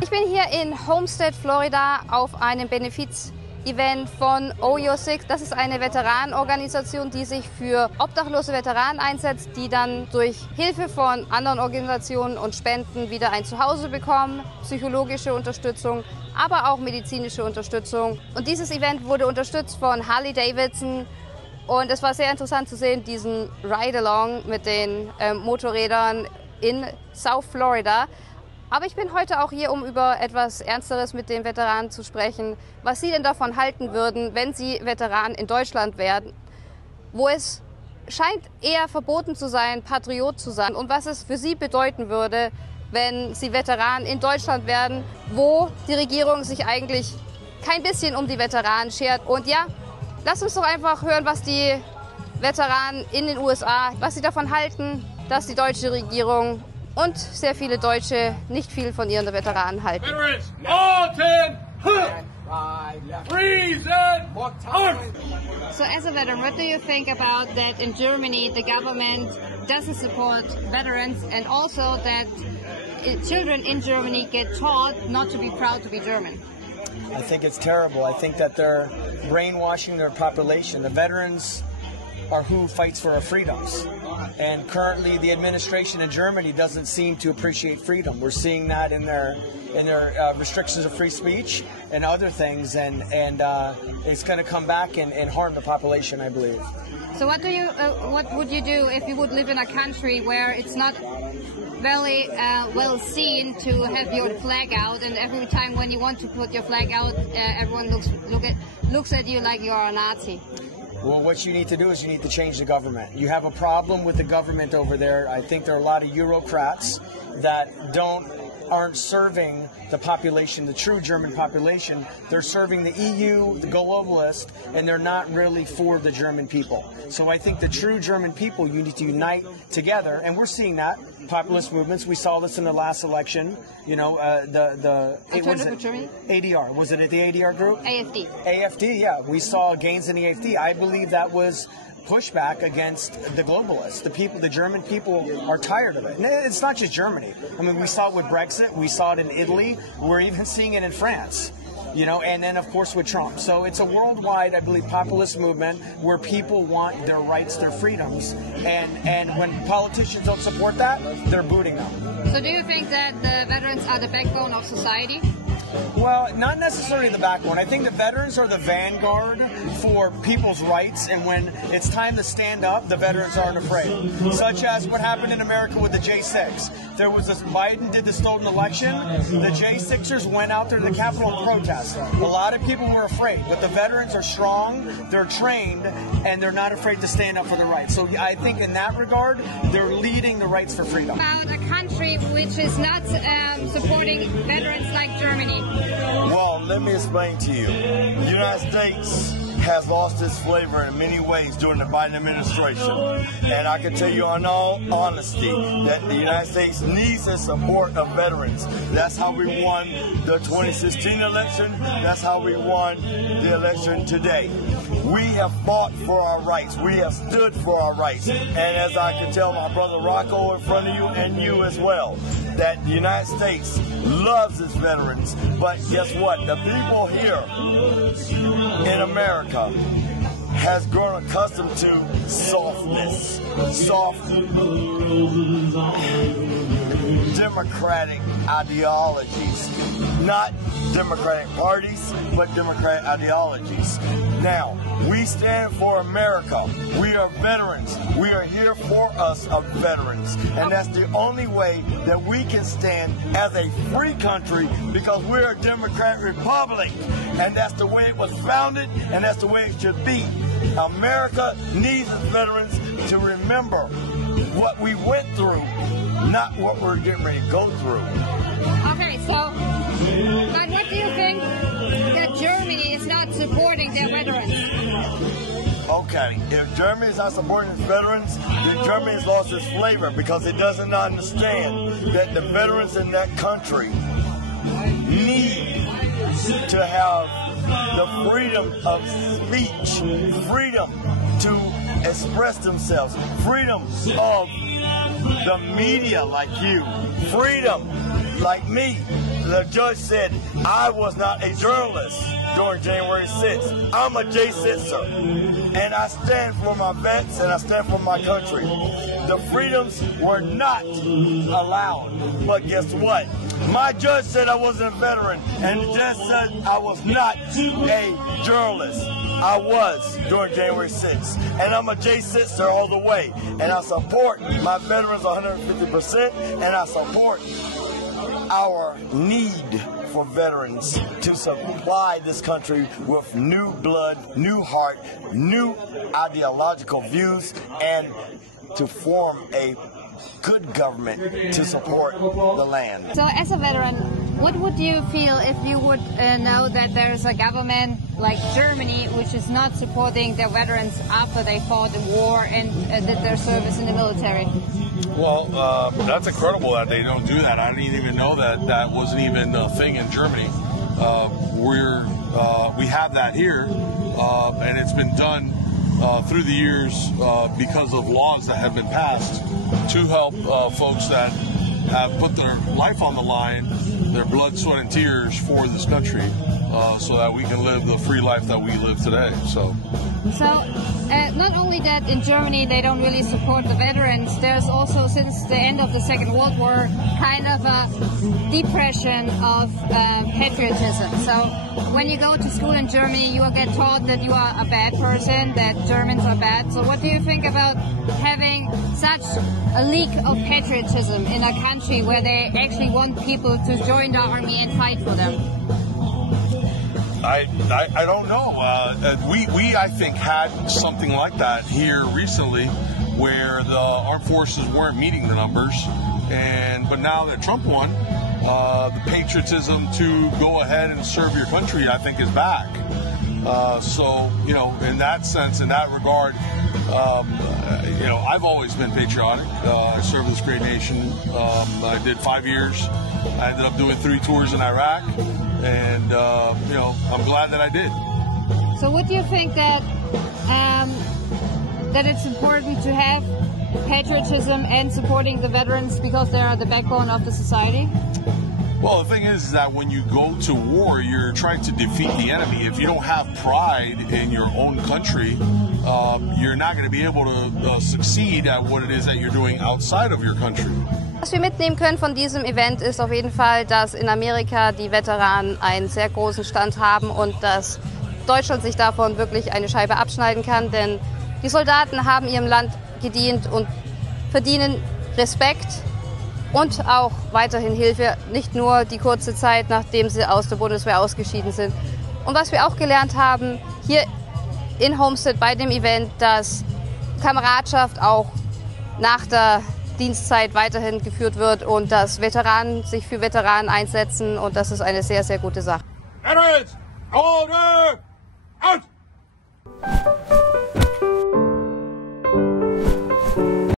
Ich bin hier in Homestead, Florida auf einem Benefiz-Event von OYO6. Das ist eine Veteranenorganisation, die sich für obdachlose Veteranen einsetzt, die dann durch Hilfe von anderen Organisationen und Spenden wieder ein Zuhause bekommen, psychologische Unterstützung, aber auch medizinische Unterstützung. Und dieses Event wurde unterstützt von Harley-Davidson. Und es war sehr interessant zu sehen, diesen Ride-Along mit den Motorrädern in South Florida. Aber ich bin heute auch hier, um über etwas Ernsteres mit den Veteranen zu sprechen, was sie denn davon halten würden, wenn sie Veteran in Deutschland werden, wo es scheint eher verboten zu sein, Patriot zu sein, und was es für sie bedeuten würde, wenn sie Veteran in Deutschland werden, wo die Regierung sich eigentlich kein bisschen um die Veteranen schert. Und ja, lasst uns doch einfach hören, was die Veteranen in den USA, was sie davon halten, dass die deutsche Regierung und sehr viele Deutsche nicht viel von ihren Veteranen halten. So as a veteran, what do you think about that in Germany the government doesn't support veterans, and also that children in Germany get taught not to be proud to be German? I think it's terrible. I think that they're brainwashing their population. The veterans are who fights for our freedoms. And currently the administration in Germany doesn't seem to appreciate freedom. We're seeing that in their restrictions of free speech and other things, and it's going to come back and harm the population, I believe. So what would you do if you would live in a country where it's not very well seen to have your flag out, and every time when you want to put your flag out, everyone looks at you like you are a Nazi? Well, what you need to do is you need to change the government. You have a problem with the government over there. I think there are a lot of Eurocrats that aren't serving the population, the true German population. They're serving the EU, the globalist, and they're not really for the German people. So I think the true German people, you need to unite together, and we're seeing that. Populist movements. We saw this in the last election. You know, ADR. Was it at the ADR group? AFD. AFD, yeah. We saw gains in the AFD. I believe that was pushback against the globalists. The people, the German people, are tired of it. And it's not just Germany. I mean, we saw it with Brexit. We saw it in Italy. We're even seeing it in France. You know, and then, of course, with Trump. So it's a worldwide, I believe, populist movement where people want their rights, their freedoms. And when politicians don't support that, they're booting them. So do you think that the veterans are the backbone of society? Well, not necessarily the backbone. I think the veterans are the vanguard for people's rights, and when it's time to stand up, the veterans aren't afraid. Such as what happened in America with the J6. There was Biden did the stolen election. The J6ers went out there to the Capitol and protested. A lot of people were afraid, but the veterans are strong, they're trained, and they're not afraid to stand up for their rights. So I think in that regard, they're leading the rights for freedom. About a country which is not supporting veterans like Germany. Well, let me explain to you. The United States has lost its flavor in many ways during the Biden administration. And I can tell you in all honesty that the United States needs the support of veterans. That's how we won the 2016 election. That's how we won the election today. We have fought for our rights. We have stood for our rights. And as I can tell my brother Rocco in front of you and you as well, that the United States loves its veterans. But guess what? The people here in America has grown accustomed to softness, soft democratic ideologies, not democratic parties, but democratic ideologies. Now, we stand for America. We are veterans. We are here for us of veterans. And that's the only way that we can stand as a free country, because we're a democratic republic. And that's the way it was founded, and that's the way it should be. America needs its veterans to remember what we went through, not what we're getting ready to go through. Okay, so, but what do you think that Germany is not supporting their veterans? Okay, if Germany is not supporting its veterans, then Germany has lost its flavor, because it doesn't understand that the veterans in that country need to have the freedom of speech, freedom to express themselves, freedom of the media like you, freedom like me. The judge said I was not a journalist during January 6th. I'm a J-Sitzer, and I stand for my vets and I stand for my country. The freedoms were not allowed, but guess what? My judge said I wasn't a veteran, and the judge said I was not a journalist. I was during January 6th, and I'm a J-Sitzer all the way, and I support my veterans 150%, and I support our need for veterans to supply this country with new blood, new heart, new ideological views, and to form a good government to support the land. So as a veteran, what would you feel if you would know that there's a government like Germany which is not supporting their veterans after they fought the war and did their service in the military? Well, that's incredible that they don't do that. I didn't even know that that wasn't even a thing in Germany. We have that here, and it's been done through the years because of laws that have been passed to help folks that have put their life on the line, their blood, sweat, and tears for this country, so that we can live the free life that we live today. So not only that, in Germany they don't really support the veterans. There's also, since the end of the Second World War, kind of a depression of patriotism. So when you go to school in Germany, you will get taught that you are a bad person, that Germans are bad. So what do you think about having such a leak of patriotism in a country where they actually want people to join the army and fight for them? I don't know. We I think had something like that here recently, where the armed forces weren't meeting the numbers, but now that Trump won, the patriotism to go ahead and serve your country, I think, is back. So in that sense, in that regard, I've always been patriotic. I served this great nation. I did 5 years. I ended up doing 3 tours in Iraq, and I'm glad that I did. So would you think that that it's important to have patriotism and supporting the veterans because they are the backbone of the society? Well, the thing is that when you go to war, you're trying to defeat the enemy. If you don't have pride in your own country, you're not going to be able to succeed at what it is that you're doing outside of your country. Was wir mitnehmen können von diesem Event ist auf jeden Fall, dass in Amerika die Veteranen einen sehr großen Stand haben und dass Deutschland sich davon wirklich eine Scheibe abschneiden kann, denn die Soldaten haben ihrem Land gedient und verdienen Respekt und auch weiterhin Hilfe, nicht nur die kurze Zeit, nachdem sie aus der Bundeswehr ausgeschieden sind. Und was wir auch gelernt haben hier in Homestead bei dem Event, dass Kameradschaft auch nach der Dienstzeit weiterhin geführt wird und dass Veteranen sich für Veteranen einsetzen, und das ist eine sehr, sehr gute Sache. Veterans, order, out!